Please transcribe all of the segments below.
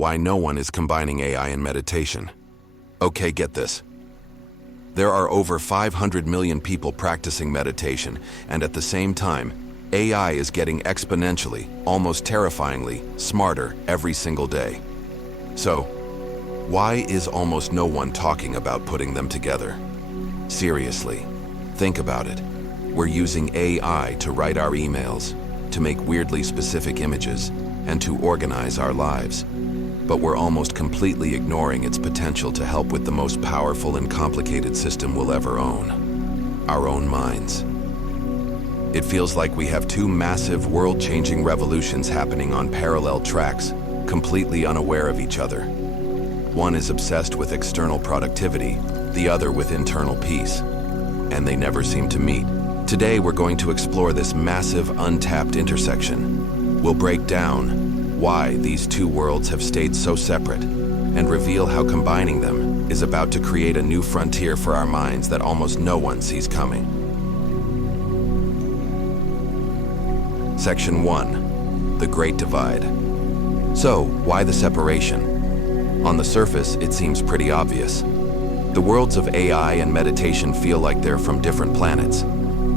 why no one is combining AI and meditation. Okay, get this. There are over 500 million people practicing meditation, and at the same time, AI is getting exponentially, almost terrifyingly, smarter every single day. So, why is almost no one talking about putting them together? Seriously, think about it. We're using AI to write our emails, to make weirdly specific images, and to organize our lives. But we're almost completely ignoring its potential to help with the most powerful and complicated system we'll ever own: our own minds. It feels like we have two massive, world-changing revolutions happening on parallel tracks, completely unaware of each other. One is obsessed with external productivity, the other with internal peace, and they never seem to meet. Today, we're going to explore this massive, untapped intersection. We'll break down why these two worlds have stayed so separate, and reveal how combining them is about to create a new frontier for our minds that almost no one sees coming. Section 1. The Great Divide. So, why the separation? On the surface, it seems pretty obvious. The worlds of AI and meditation feel like they're from different planets.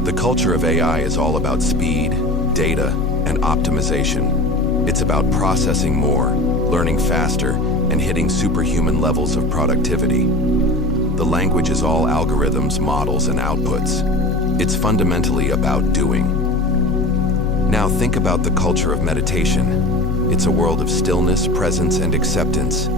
The culture of AI is all about speed, data, and optimization. It's about processing more, learning faster, and hitting superhuman levels of productivity. The language is all algorithms, models, and outputs. It's fundamentally about doing. Now think about the culture of meditation. It's a world of stillness, presence, and acceptance.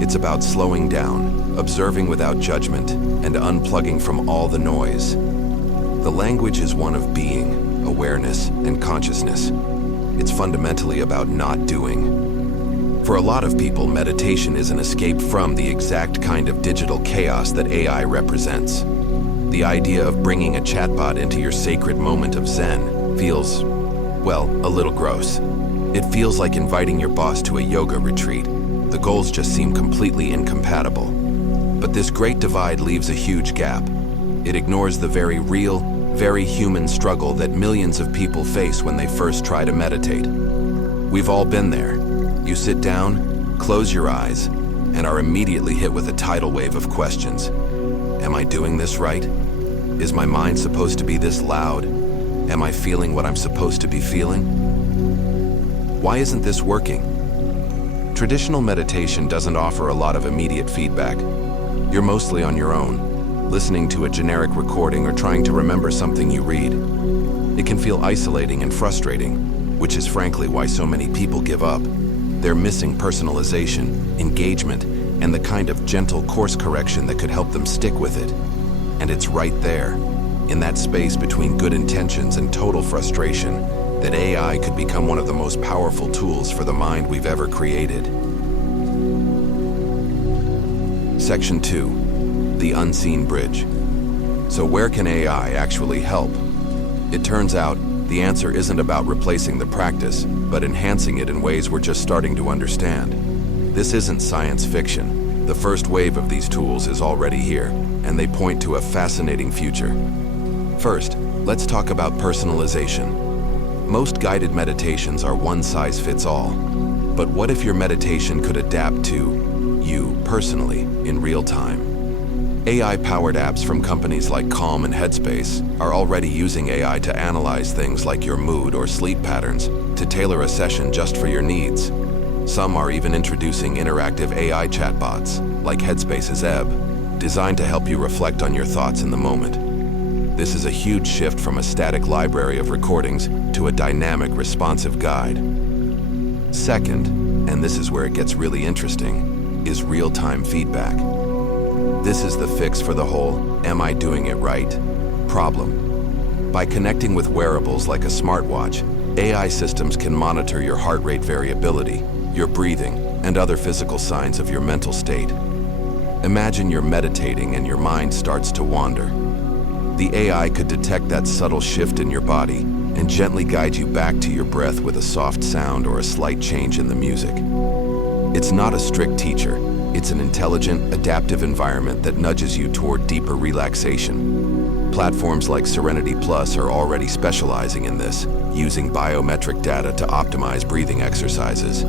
It's about slowing down, observing without judgment, and unplugging from all the noise. The language is one of being, awareness, and consciousness. It's fundamentally about not doing. For a lot of people, meditation is an escape from the exact kind of digital chaos that AI represents. The idea of bringing a chatbot into your sacred moment of Zen feels, well, a little gross. It feels like inviting your boss to a yoga retreat. The goals just seem completely incompatible. But this great divide leaves a huge gap. It ignores the very real, very human struggle that millions of people face when they first try to meditate. We've all been there. You sit down, close your eyes, and are immediately hit with a tidal wave of questions. Am I doing this right? Is my mind supposed to be this loud? Am I feeling what I'm supposed to be feeling? Why isn't this working? Traditional meditation doesn't offer a lot of immediate feedback. You're mostly on your own, listening to a generic recording or trying to remember something you read. It can feel isolating and frustrating, which is frankly why so many people give up. They're missing personalization, engagement, and the kind of gentle course correction that could help them stick with it. And it's right there, in that space between good intentions and total frustration, that AI could become one of the most powerful tools for the mind we've ever created. Section 2. The Unseen Bridge. So where can AI actually help? It turns out, the answer isn't about replacing the practice, but enhancing it in ways we're just starting to understand. This isn't science fiction. The first wave of these tools is already here, and they point to a fascinating future. First, let's talk about personalization. Most guided meditations are one-size-fits-all. But what if your meditation could adapt to you personally in real time? AI-powered apps from companies like Calm and Headspace are already using AI to analyze things like your mood or sleep patterns to tailor a session just for your needs. Some are even introducing interactive AI chatbots, like Headspace's Ebb, designed to help you reflect on your thoughts in the moment. This is a huge shift from a static library of recordings to a dynamic, responsive guide. Second, and this is where it gets really interesting, is real-time feedback. This is the fix for the whole "am I doing it right?" problem. By connecting with wearables like a smartwatch, AI systems can monitor your heart rate variability, your breathing, and other physical signs of your mental state. Imagine you're meditating and your mind starts to wander. The AI could detect that subtle shift in your body and gently guide you back to your breath with a soft sound or a slight change in the music. It's not a strict teacher. It's an intelligent, adaptive environment that nudges you toward deeper relaxation. Platforms like Serenity Plus are already specializing in this, using biometric data to optimize breathing exercises.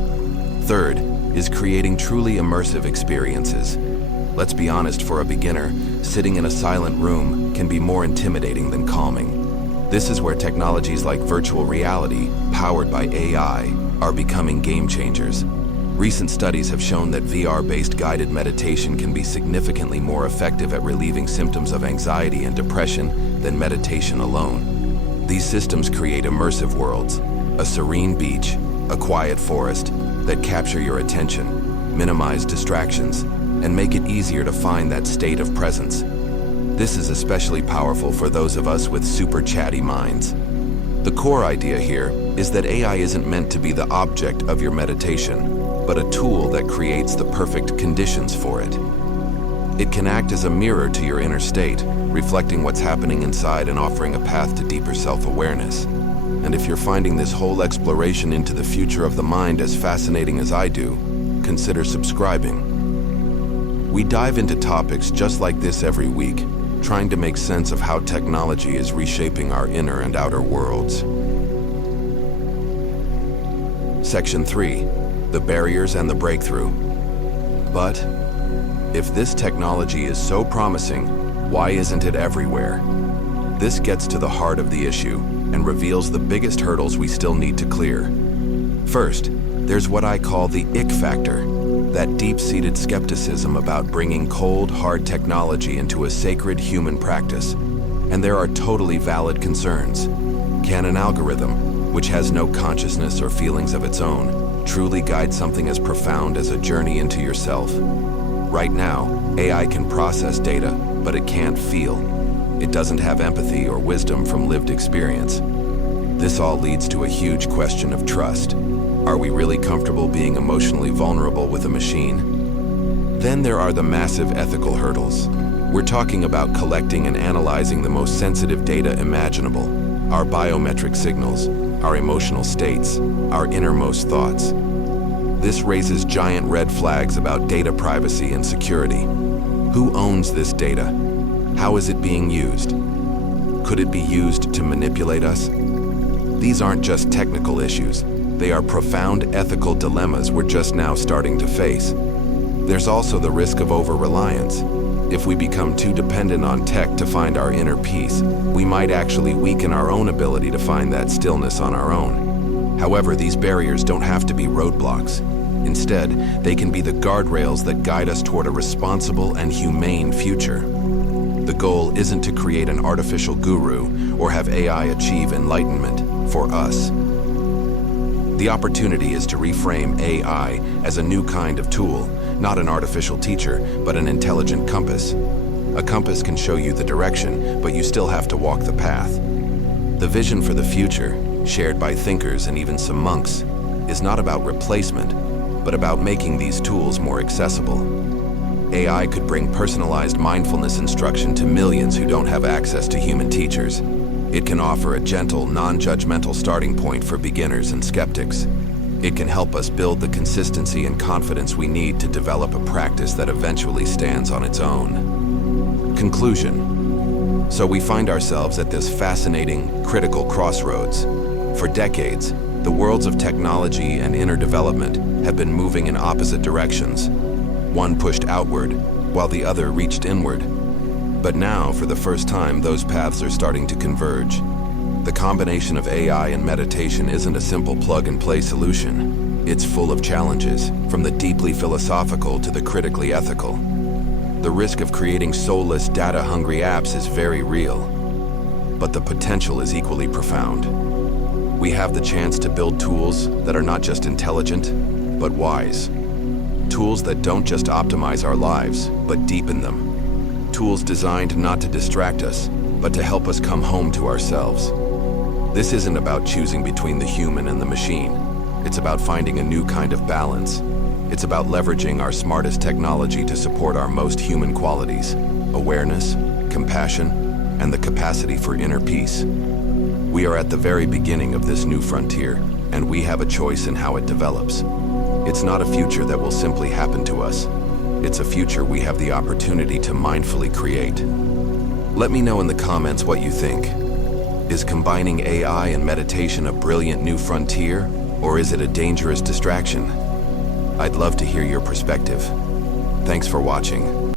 Third, is creating truly immersive experiences. Let's be honest, for a beginner, sitting in a silent room can be more intimidating than calming. This is where technologies like virtual reality, powered by AI, are becoming game changers. Recent studies have shown that VR-based guided meditation can be significantly more effective at relieving symptoms of anxiety and depression than meditation alone. These systems create immersive worlds, a serene beach, a quiet forest, that capture your attention, minimize distractions, and make it easier to find that state of presence. This is especially powerful for those of us with super chatty minds. The core idea here is that AI isn't meant to be the object of your meditation, but a tool that creates the perfect conditions for it. It can act as a mirror to your inner state, reflecting what's happening inside and offering a path to deeper self-awareness. And if you're finding this whole exploration into the future of the mind as fascinating as I do, consider subscribing. We dive into topics just like this every week, trying to make sense of how technology is reshaping our inner and outer worlds. Section 3. The barriers and the breakthrough. But if this technology is so promising, why isn't it everywhere? This gets to the heart of the issue and reveals the biggest hurdles we still need to clear. First, there's what I call the ick factor, that deep-seated skepticism about bringing cold, hard technology into a sacred human practice. And there are totally valid concerns. Can an algorithm, which has no consciousness or feelings of its own, truly guide something as profound as a journey into yourself? Right now, AI can process data, but it can't feel. It doesn't have empathy or wisdom from lived experience. This all leads to a huge question of trust. Are we really comfortable being emotionally vulnerable with a machine? Then there are the massive ethical hurdles. We're talking about collecting and analyzing the most sensitive data imaginable, our biometric signals, our emotional states, our innermost thoughts. This raises giant red flags about data privacy and security. Who owns this data? How is it being used? Could it be used to manipulate us? These aren't just technical issues. They are profound ethical dilemmas we're just now starting to face. There's also the risk of over-reliance. If we become too dependent on tech to find our inner peace, we might actually weaken our own ability to find that stillness on our own. However, these barriers don't have to be roadblocks. Instead, they can be the guardrails that guide us toward a responsible and humane future. The goal isn't to create an artificial guru or have AI achieve enlightenment for us. The opportunity is to reframe AI as a new kind of tool, not an artificial teacher, but an intelligent compass. A compass can show you the direction, but you still have to walk the path. The vision for the future, shared by thinkers and even some monks, is not about replacement, but about making these tools more accessible. AI could bring personalized mindfulness instruction to millions who don't have access to human teachers. It can offer a gentle, non-judgmental starting point for beginners and skeptics. It can help us build the consistency and confidence we need to develop a practice that eventually stands on its own. Conclusion. So we find ourselves at this fascinating, critical crossroads. For decades, the worlds of technology and inner development have been moving in opposite directions. One pushed outward, while the other reached inward. But now, for the first time, those paths are starting to converge. The combination of AI and meditation isn't a simple plug-and-play solution. It's full of challenges, from the deeply philosophical to the critically ethical. The risk of creating soulless, data-hungry apps is very real, but the potential is equally profound. We have the chance to build tools that are not just intelligent, but wise. Tools that don't just optimize our lives, but deepen them. Tools designed not to distract us, but to help us come home to ourselves. This isn't about choosing between the human and the machine. It's about finding a new kind of balance. It's about leveraging our smartest technology to support our most human qualities: awareness, compassion, and the capacity for inner peace. We are at the very beginning of this new frontier, and we have a choice in how it develops. It's not a future that will simply happen to us. It's a future we have the opportunity to mindfully create. Let me know in the comments what you think. Is combining AI and meditation a brilliant new frontier, or is it a dangerous distraction? I'd love to hear your perspective. Thanks for watching.